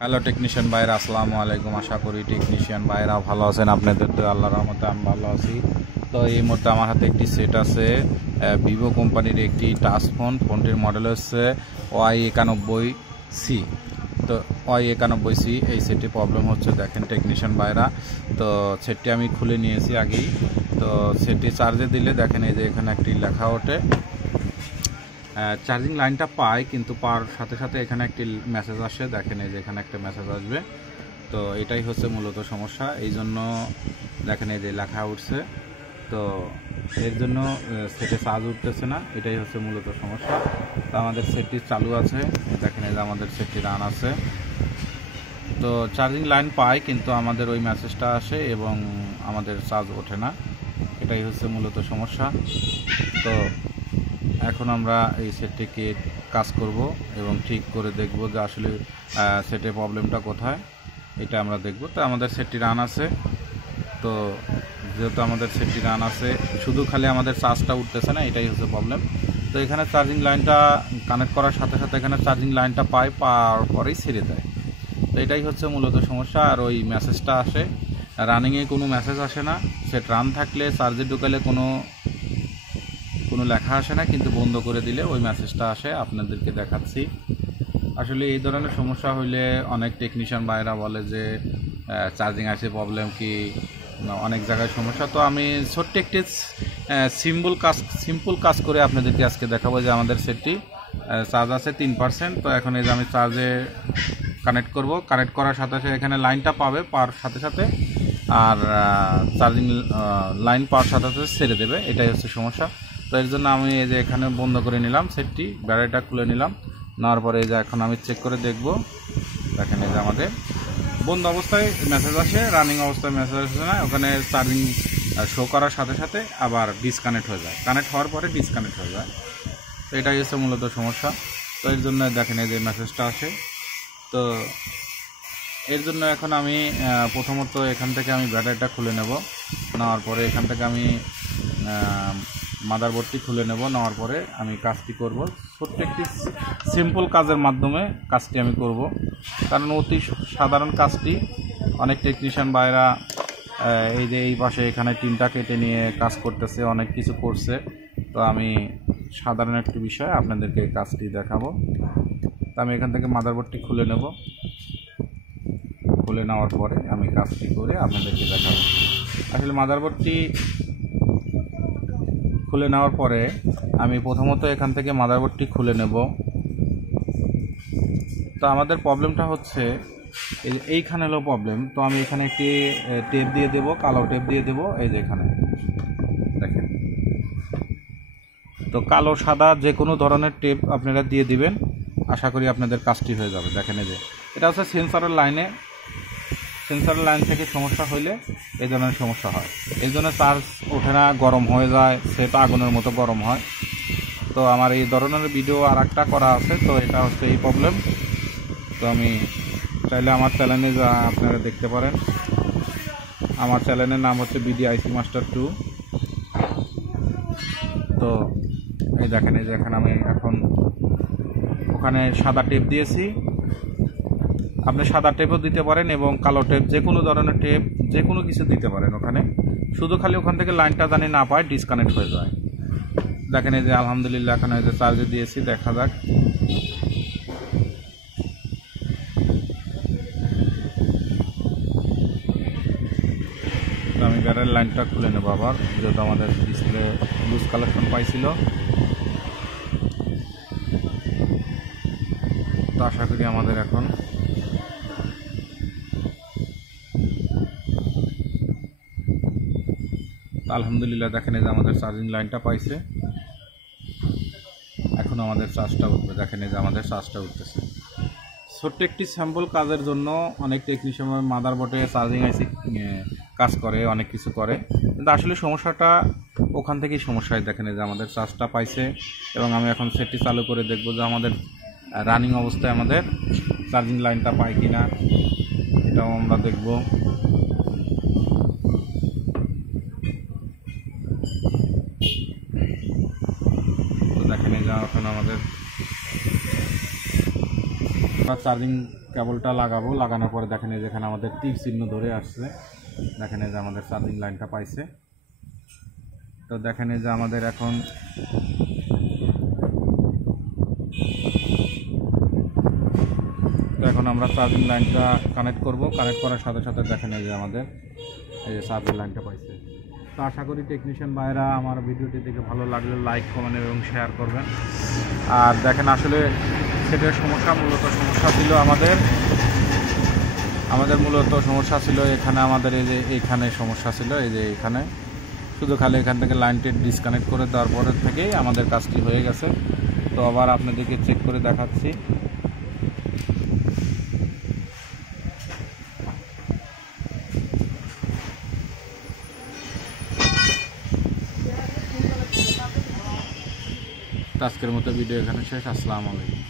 Hello technician ভাইরা, আসসালামু আলাইকুম। আশা করি টেকনিশিয়ান ভাইরা ভালো আছেন। আপনাদের তো আল্লাহর রহমতে আমি ভালো আছি। তো এই মুহূর্তে আমার হাতে একটি সেট আছে, ভিভো কোম্পানির একটি টাচ ফোনটির মডেল হচ্ছে Y91C। তো Y91C এই সেটটি প্রবলেম হচ্ছে, দেখেন টেকনিশিয়ান ভাইরা। তো সেটটি আমি খুলে নিয়েছি আগেই। তো সেটটি চার্জে দিলে দেখেন এই যে এখানে একটি লেখা ওঠে, চার্জিং লাইনটা পায়, কিন্তু পাওয়ার সাথে সাথে এখানে একটি মেসেজ আসে, দেখেন এই যে এখানে একটা মেসেজ আসবে। তো এটাই হচ্ছে মূলত সমস্যা, এই জন্য দেখেন এই যে লেখা উঠছে। তো এর জন্য সেটে চার্জ উঠতেছে না, এটাই হচ্ছে মূলত সমস্যা। তো আমাদের সেটটি চালু আছে, দেখেন এই যে আমাদের সেটটি রান আছে। তো চার্জিং লাইন পায়, কিন্তু আমাদের ওই মেসেজটা আসে এবং আমাদের চার্জ ওঠে না, এটাই হচ্ছে মূলত সমস্যা। তো এখন আমরা এই সেটটিকে কাজ করব এবং ঠিক করে দেখব যে আসলে সেটের প্রবলেমটা কোথায়, এটা আমরা দেখব। তো আমাদের সেটটি রান আছে। তো যেহেতু আমাদের সেটটি রান আছে, শুধু খালি আমাদের চার্জটা উঠতেছে না, এটাই হচ্ছে প্রবলেম। তো এখানে চার্জিং লাইনটা কানেক্ট করার সাথে সাথে এখানে চার্জিং লাইনটা পাওয়ার পরেই ছেড়ে দেয়। তো এটাই হচ্ছে মূলত সমস্যা। আর ওই মেসেজটা আসে, রানিংয়ে কোনো মেসেজ আসে না। সেট রান থাকলে চার্জে ঢুকালে কোনো লেখা আসে না, কিন্তু বন্ধ করে দিলে ওই মেসেজটা আসে। আপনাদেরকে দেখাচ্ছি। আসলে এই ধরনের সমস্যা হইলে অনেক টেকনিশিয়ান ভাইরা বলে যে চার্জিং আসে প্রবলেম, কি অনেক জায়গায় সমস্যা। তো আমি ছোট্ট একটি সিম্পল কাজ করে আপনাদেরকে আজকে দেখাবো যে আমাদের সেটটি চার্জ আছে 3%। তো এখন এই যে আমি চার্জে কানেক্ট করব, কানেক্ট করার সাথে সাথে এখানে লাইনটা পাওয়ার সাথে সাথে আর চার্জিং লাইন পাওয়ার সাথে সাথে ছেড়ে দেবে, এটাই হচ্ছে সমস্যা। তো এর জন্য আমি এই যে এখানে বন্ধ করে নিলাম সেটটি, ব্যাটারিটা খুলে নিলাম। নেওয়ার পরে এই যে এখন আমি চেক করে দেখব, দেখেন এই যে আমাদের বন্ধ অবস্থায় মেসেজ আসে, রানিং অবস্থায় মেসেজ আসে না। ওখানে চার্জিং শো করার সাথে সাথে আবার ডিসকানেক্ট হয়ে যায়, কানেক্ট হওয়ার পরে ডিসকানেক্ট হয়ে যায়। তো এটাই হচ্ছে মূলত সমস্যা। তো এর জন্য দেখেন এই যে মেসেজটা আসে। তো এর জন্য এখন আমি প্রথমত এখান থেকে আমি ব্যাটারিটা খুলে নেব। নেওয়ার পরে এখান থেকে আমি মাদারবোর্ডটি খুলে নেব। নেওয়ার পরে আমি কাজটি করব, ছোট্ট একটি সিম্পল কাজের মাধ্যমে কাজটি আমি করব, কারণ অতি সাধারণ কাজটি। অনেক টেকনিশিয়ান ভাইরা এই যে এই পাশে এখানে টিনটা কেটে নিয়ে কাজ করতেছে, অনেক কিছু করছে। তো আমি সাধারণ একটি বিষয় আপনাদেরকে কাজটি দেখাবো। তো আমি এখান থেকে মাদারবোর্ডটি খুলে নেব। খুলে নেওয়ার পরে আমি কাজটি করে আপনাদেরকে দেখাবো। আসলে মাদারবোর্ডটি খুলে নেওয়ার পরে আমি প্রথমত এখান থেকে মাদারবোর্ডটি খুলে নেব। তো আমাদের প্রবলেমটা হচ্ছে এইখানে হলো প্রবলেম। তো আমি এখানে একটি টেপ দিয়ে দেব, কালো টেপ দিয়ে দেব, এই যে এখানে দেখেন। তো কালো সাদা যে কোনো ধরনের টেপ আপনারা দিয়ে দিবেন, আশা করি আপনাদের কাজটি হয়ে যাবে। দেখেন এই যে এটা হচ্ছে সেন্সরের লাইন থেকে সমস্যা হইলে এই ধরনের সমস্যা হয়। এই জন্য চার্জ ওঠে না, গরম হয়ে যায়, সেটা আগুনের মতো গরম হয়। তো আমার এই ধরনের ভিডিও আর একটা করা আছে, তো এটা হচ্ছে এই প্রবলেম। তো আমি চাইলে আমার চ্যানেলে যা আপনারা দেখতে পারেন। আমার চ্যানেলের নাম হচ্ছে বিডি আইসি মাস্টার 2। তো এই দেখেন এই যে এখানে আমি এখন ওখানে সাদা টেপ দিয়েছি, আপনি সাদা টেপও দিতে পারেন এবং কালো টেপ, যে কোনো ধরনের টেপ যে কোনো কিছু দিতে পারেন ওখানে। শুধু খালি ওখান থেকে লাইনটা জানি না পায়, ডিসকানেক্ট হয়ে যায়। দেখেন এই যে আলহামদুলিল্লাহ এখানে এই যে চার্জে দিয়েছি, দেখা যাক। তো আমি ব্যাটারির লাইনটা খুলে নেব আবার, যেহেতু আমাদের ডিসপ্লে লুজ কালেকশন পাইছিল। তো আশা করি আমাদের এখন আলহামদুলিল্লাহ দেখেন এই যে আমাদের চার্জিং লাইনটা পাইছে। এখন আমাদের চার্জটা উঠবে, দেখেন এই যে আমাদের চার্জটা উঠতেছে। ছোট্ট একটি স্যাম্পল কাজের জন্য অনেক টেকনিশিয়ান মাদারবোর্ডে চার্জিং আইসি কাজ করে, অনেক কিছু করে, কিন্তু আসলে সমস্যাটা ওখান থেকেই সমস্যা হয়। দেখেন এই যে আমাদের চার্জটা পাইছে এবং আমি এখন সেটটি চালু করে দেখব যে আমাদের রানিং অবস্থায় আমাদের চার্জিং লাইনটা পায় কিনা, এটাও আমরা দেখব। তো দেখেন এই যে এখন আমাদের চার্জিং কেবলটা লাগাবো, লাগানোর পরে দেখেন এই যেখানে আমাদের তীর চিহ্ন ধরে আসছে, দেখেন এই যে আমাদের চার্জিং লাইনটা পাইছে। তো দেখেন এই যে আমাদের এখন আমরা চার্জিং লাইনটা কানেক্ট করব। কানেক্ট করার সাথে সাথে দেখেন এই যে আমাদের এই যে চার্জিং লাইনটা পাইছে। তো আশা করি টেকনিশিয়ান ভাইরা আমার ভিডিওটি দেখে ভালো লাগলে লাইক, কমেন্ট এবং শেয়ার করবেন। আর দেখেন আসলে সেটার মূলত সমস্যা ছিল আমাদের মূলত সমস্যা ছিল এখানে, আমাদের এই যে এইখানে সমস্যা ছিল, এই যে এখানে শুধু খালি এখান থেকে লাইনটি ডিসকানেক্ট করে দেওয়ার পরের থেকেই আমাদের কাজটি হয়ে গেছে। তো আবার আপনাদেরকে চেক করে দেখাচ্ছি। আজকের মতো ভিডিও এখানে শেষ। আসসালামু আলাইকুম।